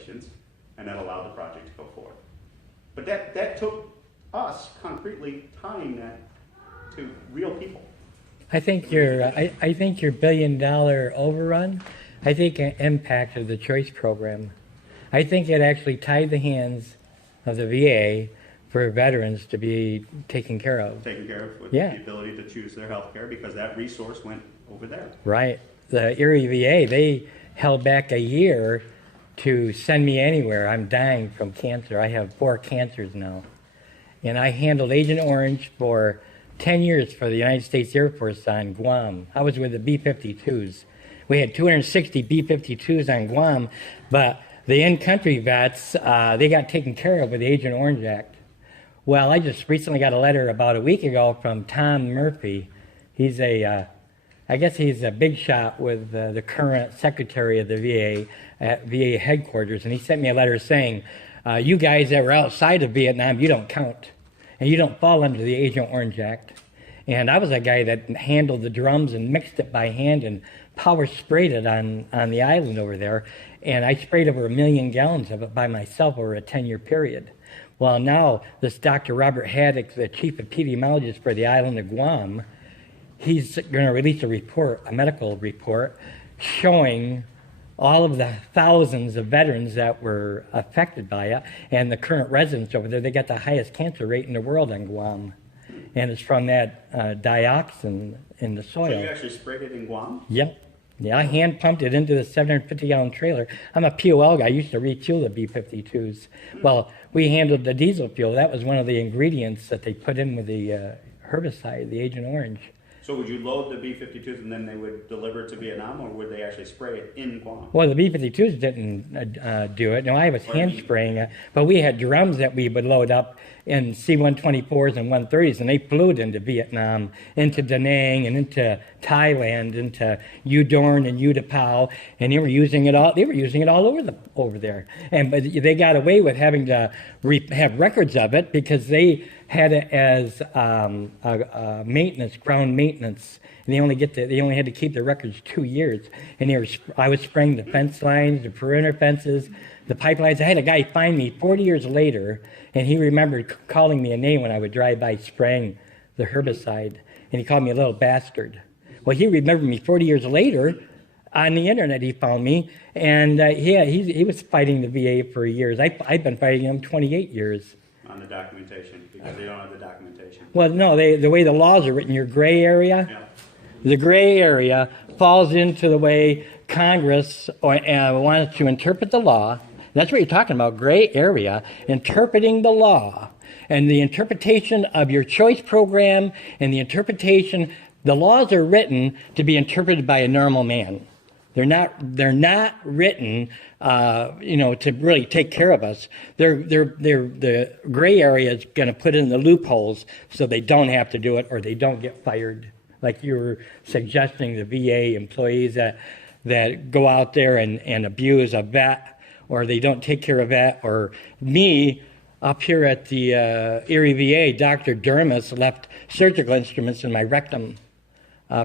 regulations, and that allowed the project to go forward. But that took us concretely tying that to real people. I think your $1 billion overrun, I think it impacted the choice program. I think it actually tied the hands of the VA for veterans to be taken care of. Taken care of with Yeah. the ability to choose their health care because that resource went over there. Right. The Erie VA, they held back a year to send me anywhere. I'm dying from cancer. I have 4 cancers now. And I handled Agent Orange for 10 years for the United States Air Force on Guam. I was with the B-52s. We had 260 B-52s on Guam, but the in-country vets, they got taken care of with the Agent Orange Act. Well, I just recently got a letter about a week ago from Tom Murphy. He's I guess he's a big shot with the current secretary of the VA at VA headquarters, and he sent me a letter saying, you guys that were outside of Vietnam, you don't count, and you don't fall under the Agent Orange Act. And I was a guy that handled the drums and mixed it by hand and power sprayed it on the island over there, and I sprayed over 1 million gallons of it by myself over a 10-year period. Well, now this Dr. Robert Haddock, the chief epidemiologist for the island of Guam, he's going to release a report, a medical report, showing all of the thousands of veterans that were affected by it, and the current residents over there. They got the highest cancer rate in the world on Guam, and it's from that dioxin in the soil. So you actually sprayed it in Guam? Yep. Yeah, I hand pumped it into the 750-gallon trailer. I'm a POL guy. I used to refuel the B-52s. Well, we handled the diesel fuel. That was one of the ingredients that they put in with the herbicide, the Agent Orange. So would you load the B-52s and then they would deliver it to Vietnam, or would they actually spray it in Guam? Well, the B-52s didn't do it. No, I was hand spraying it. But we had drums that we would load up in C-124s and 130s, and they flew it into Vietnam, into Da Nang, and into Thailand, into U Dorn and U Dapao, and they were using it all. They were using it all over there, but they got away with having to have records of it because they had it as maintenance, ground maintenance, and they only had to keep the records 2 years. And I was spraying the fence lines, the perimeter fences, the pipelines. I had a guy find me 40 years later, and he remembered calling me a name when I would drive by spraying the herbicide, and he called me a little bastard. Well, he remembered me 40 years later. On the internet, he found me, and he was fighting the VA for years. I've been fighting him 28 years. On the documentation, because they don't have the documentation. Well, no, the way the laws are written, your gray area, Yeah. the gray area falls into the way Congress wants to interpret the law. That's what you're talking about, gray area, interpreting the law. And the interpretation of your choice program and the interpretation, the laws are written to be interpreted by a normal man. They're not written, to really take care of us. The gray area is going to put in the loopholes so they don't have to do it or they don't get fired. Like you were suggesting, the VA employees that go out there and abuse a vet, or they don't take care of that, or me up here at the Erie VA, Dr. Dermis left surgical instruments in my rectum.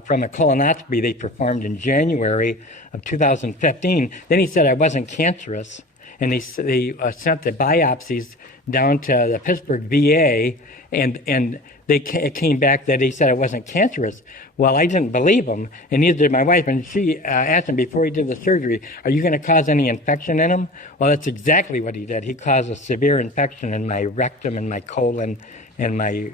From a colonoscopy they performed in January of 2015. Then he said I wasn't cancerous, and they sent the biopsies down to the Pittsburgh VA, and it came back that he said I wasn't cancerous. Well, I didn't believe him, and neither did my wife, and she asked him before he did the surgery, are you going to cause any infection in him? Well, that's exactly what he did. He caused a severe infection in my rectum and my colon and my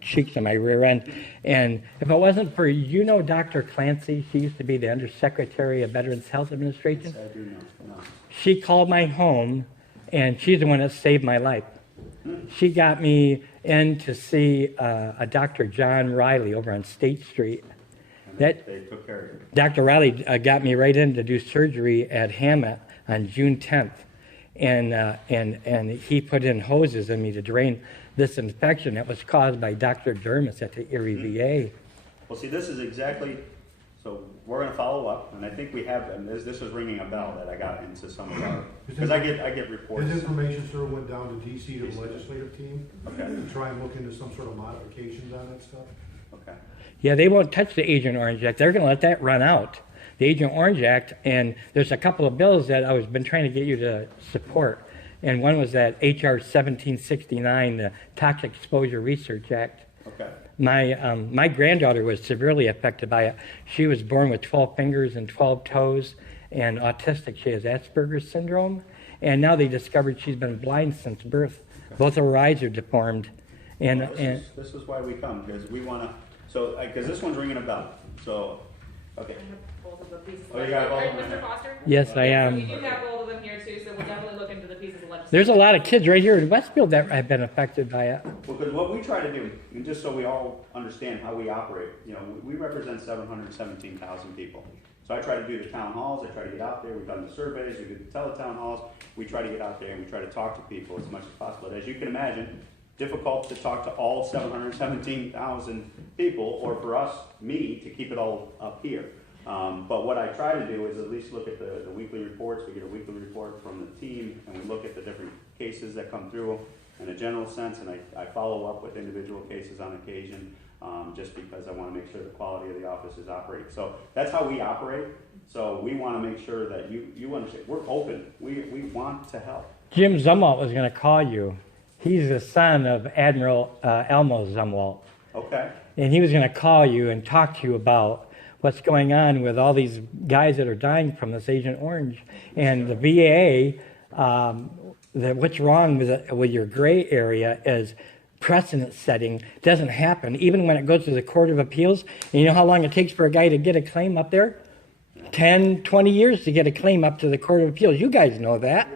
cheeks and my rear end. And if it wasn't for, Dr. Clancy, she used to be the Undersecretary of Veterans Health Administration. Yes, I do know. No. She called my home, and she's the one that saved my life. She got me in to see a Dr. John Riley over on State Street. They took care of it. Dr. Riley got me right in to do surgery at Hammett on June 10th. And he put in hoses in me to drain this infection that was caused by Dr. Dermis at the Erie VA. Well, see, this is exactly, so we're going to follow up, and I think we have them. This was ringing a bell that I got into some of our, because I get reports. His information, sir, went down to D.C. to the legislative team Okay. to try and look into some sort of modifications on that stuff. Okay. Yeah, they won't touch the Agent Orange Act. They're going to let that run out. the Agent Orange Act, and there's a couple of bills that I was been trying to get you to support. And one was that HR 1769, the Toxic Exposure Research Act. Okay. My granddaughter was severely affected by it. She was born with 12 fingers and 12 toes and autistic. She has Asperger's syndrome. And now they discovered she's been blind since birth. Both of her eyes are deformed. And, Well, this is why we come, because we want to, so, because this one's ringing a bell. So, okay. Both of the pieces. Oh, you got both of Mr. them? Foster? yes, I We am. do have both of them here too, so we'll definitely look into the pieces of legislation. There's a lot of kids right here in Westfield that have been affected by it. Well, because what we try to do, and just so we all understand how we operate, you know, we represent 717,000 people. So I try to do the town halls, I try to get out there, we've done the surveys, we do the teletown halls, we try to get out there and we try to talk to people as much as possible. But as you can imagine, difficult to talk to all 717,000 people, or for us, me, to keep it all up here. But what I try to do is at least look at the weekly reports. We get a weekly report from the team, and we look at the different cases that come through in a general sense, and I follow up with individual cases on occasion, just because I want to make sure the quality of the office is operating. So that's how we operate. So we want to make sure that you understand. We're open. We want to help. Jim Zumwalt was going to call you. He's the son of Admiral Elmo Zumwalt. Okay. And he was going to call you and talk to you about what's going on with all these guys that are dying from this Agent Orange. And the VA, what's wrong with your gray area is precedent setting doesn't happen, even when it goes to the Court of Appeals. And you know how long it takes for a guy to get a claim up there? 10, 20 years to get a claim up to the Court of Appeals. You guys know that.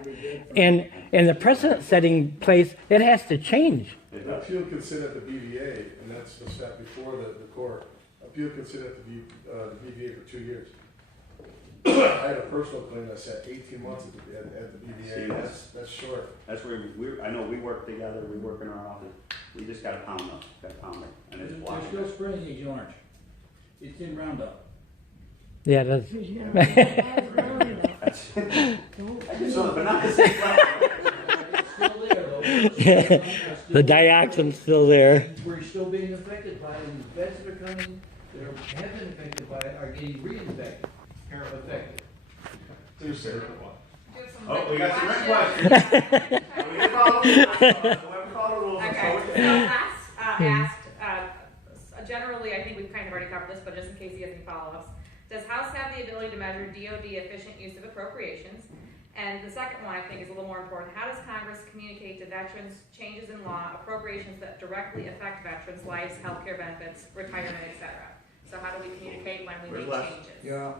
And the precedent setting place, it has to change. Appeal can sit at the BVA, and that's the step before the court. Appeal can sit at the BVA for 2 years. I had a personal claim that sat 18 months at the BVA. See, That's short. That's where I know we work together, we work in our office. We just got to pound them, and it's They're blocking. still spraying Agent Orange. It's in Roundup. Yeah, that's. But not the same level. It's still there though. The dioxin's still there. We're still being affected by it, and the vets that are coming, that have been affected by it, are getting reinfected, or affected. Oh, we got some red questions. We can follow the rules. Okay, so asked, generally, I think we've kind of already covered this, but just in case you have any follow-ups. Does House have the ability to measure DoD efficient use of appropriations? And the second one I think is a little more important. How does Congress communicate to veterans changes in law, appropriations that directly affect veterans' lives, healthcare benefits, retirement, etc.? So how do we communicate when we make changes? Yeah.